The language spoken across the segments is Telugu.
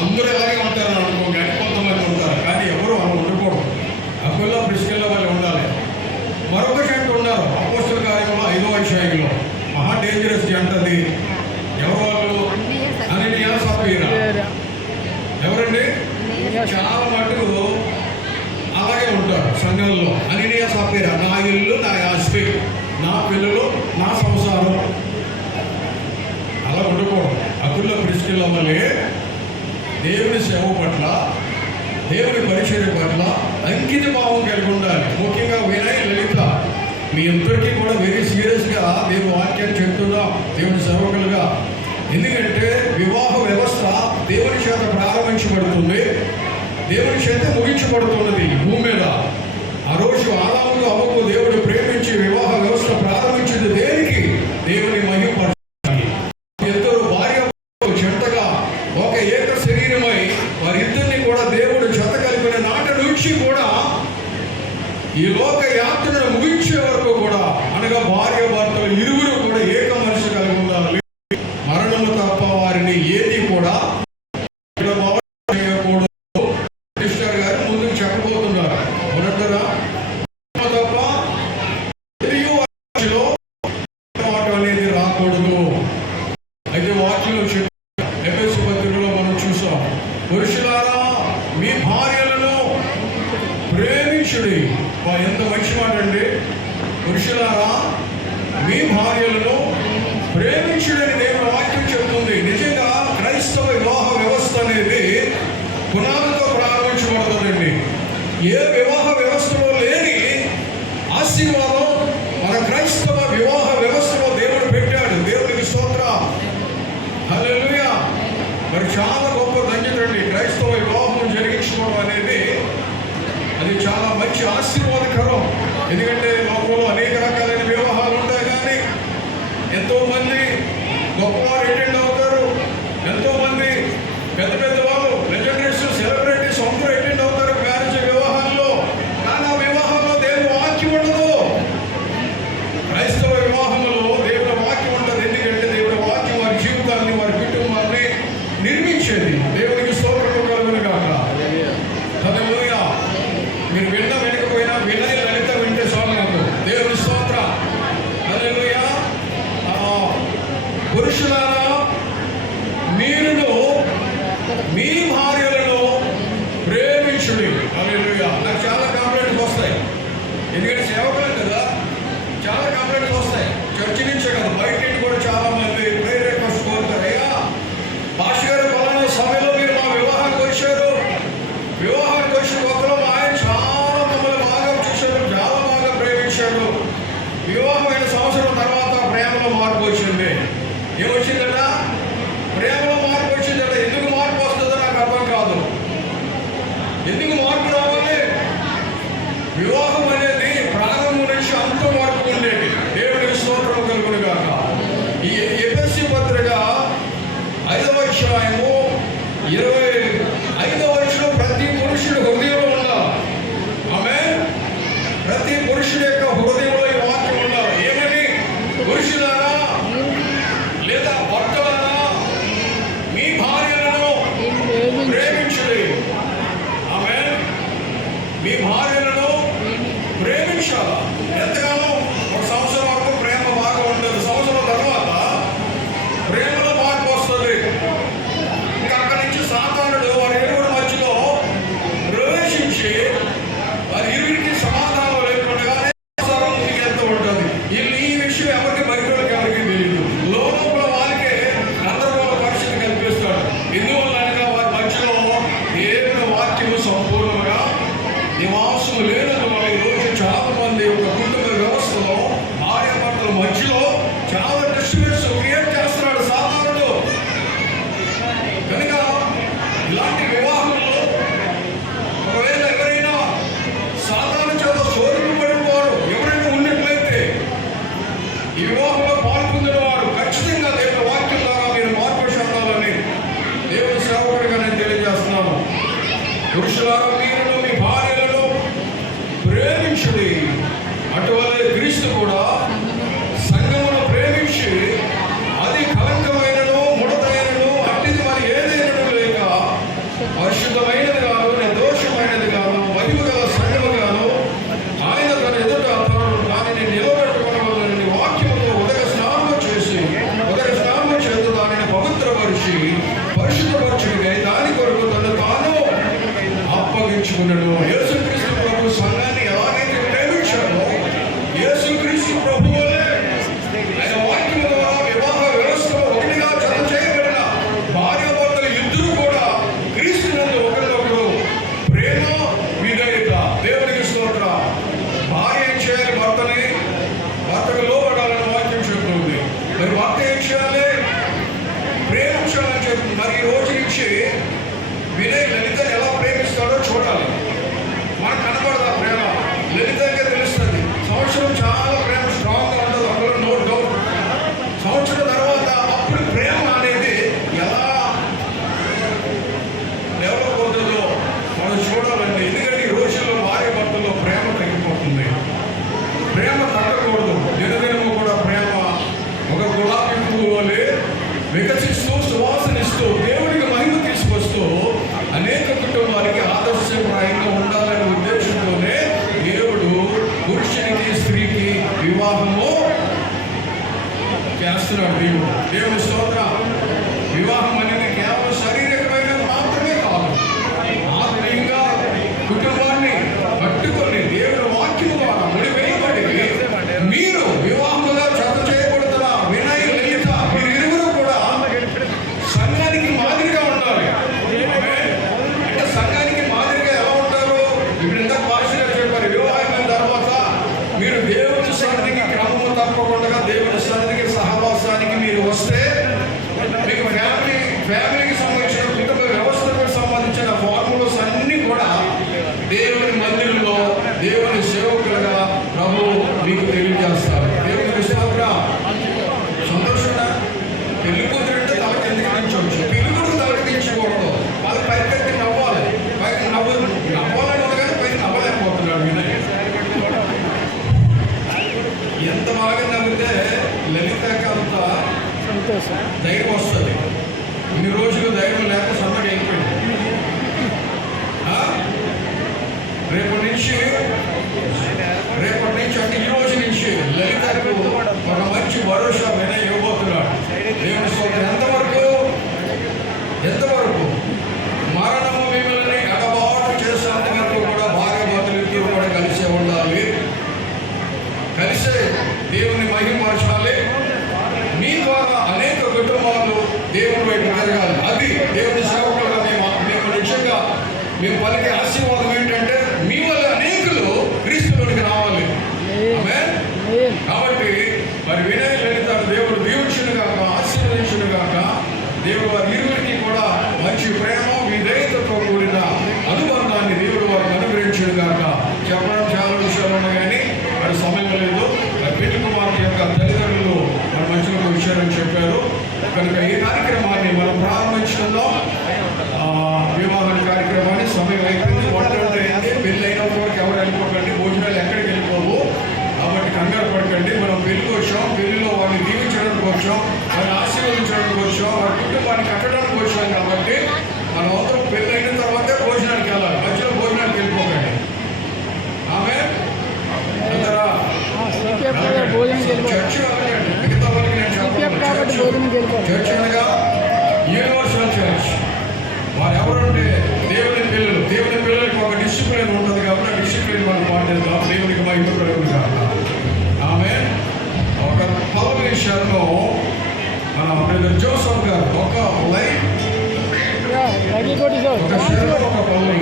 అందరూ అలాగే ఉంటారు అనుకోం కానీ కొంతమంది ఉంటారు. కానీ ఎవరు మనం ఉండకూడదు. అప్పుల్లో బ్రిస్కెల్లో వాళ్ళు ఉండాలి. మరొక జంట ఉన్నారు. అపోస్టర్ కార్యంలో ఐదో అధ్యాయంలో మహా డేంజరస్ జంటది ఎవరు వాళ్ళు? అని ఎవరండి? చాలా మటుకు అలాగే ఉంటారు సంఘంలో. అని సాపేరా నా ఇల్లు నా ఆస్తి నా పిల్లలు నా సంసారం. అలా ఉండకూడదు. అప్పుల్లో బ్రిస్కెల్లో వాళ్ళే దేవుని సేవ పట్ల దేవుని పరిచయం పట్ల అంకిత భావం కలిగి ఉండాలి. ముఖ్యంగా వినయ్ లలిత మీ అందరికీ కూడా వెరీ సీరియస్గా మేము వాక్యం చెప్తున్నాం దేవుని సేవకులుగా. ఎందుకంటే వివాహ వ్యవస్థ దేవుని చేత ప్రారంభించబడుతుంది. దేవుని చేత ముగించబడుతున్నది భూమి మీద. ఆ రోజు ఆదాములు అమ్మకు దేవుడు ప్రేమించి వివాహ వ్యవస్థ ప్రారంభించింది E logo aí, ఏ వివాహ వ్యవస్థలో లేని ఆశీర్వాదం మన క్రైస్తవ వివాహ వ్యవస్థలో దేవుడు పెట్టాడు. దేవుడికి స్తోత్ర మరి చాలా గొప్ప ధన్యతండి క్రైస్తవ వివాహం జరిగించుకోవడం అనేది అది చాలా మంచి ఆశీర్వాదకరం. ఎందుకంటే లోకంలో ఏమొచ్చిందట ప్రేమలో మార్పు వచ్చిందట ఎందుకు మార్పు వస్తుందో నాకు అర్థం కాదు. ఎందుకు మార్పు రావాలి? వివాహం అనేది ప్రారంభం నుంచి అంతం వరకు ఉండేది. దేవుడి స్తోత్రం కలుగును కాక ఈ ఎపిఎస్సి పత్రిక ఐదవ అధ్యాయము ఇరవై ఐదవ ょう。చేయాలి భర్తని. భర్తకు దేవుని స్తోత్ర. వివాహం ధైర్యం వస్తుంది. ఇన్ని రోజులు ధైర్యం లేక సొంతగా వెళ్ళిపోయింది రేపటి నుంచి రేపటి విషయాల్లో మన ప్రెసిడెంట్ జోసఫ్ గారు ఒక లైన్ ఒక శరీరం ఒక పళ్ళు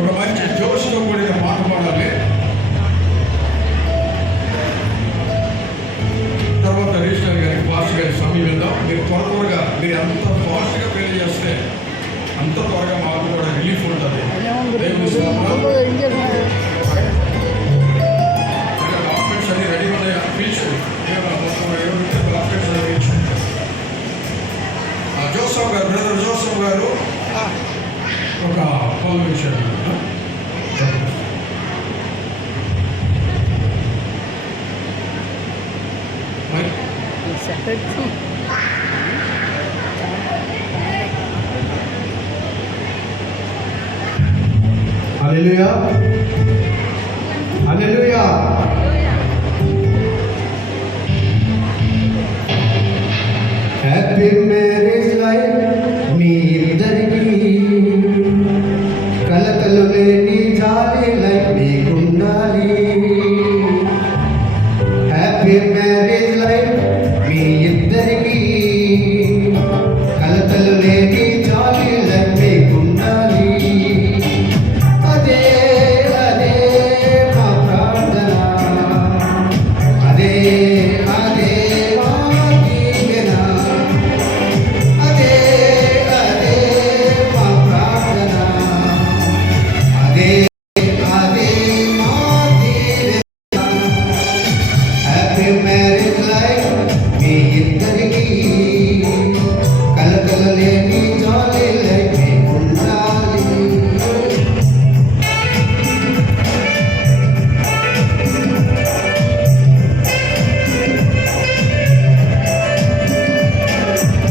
ఒక మంచి జోష్తో కూడిన పాట పాడాలి. తర్వాత రిజిస్టర్ గారికి ఫాస్ట్ గారి సమీపిద్దాం మీరు త్వర త్వరగా మీరు అంత ఫాస్ట్గా పెళ్ళి చేస్తే అంత త్వరగా మాకు కూడా రిలీఫ్ ఉంటుంది. అప్డేట్స్ అన్ని రెడీ ఉన్నాయి పీల్చుకుని ఏమైతే అప్డేట్స్ అన్ని పీల్చుకుంటారు జోసఫ్ గారు బ్రదర్ జోసఫ్ గారు ఒక పౌరు విషయాలు Hallelujah. Pimbe. you married life, me in the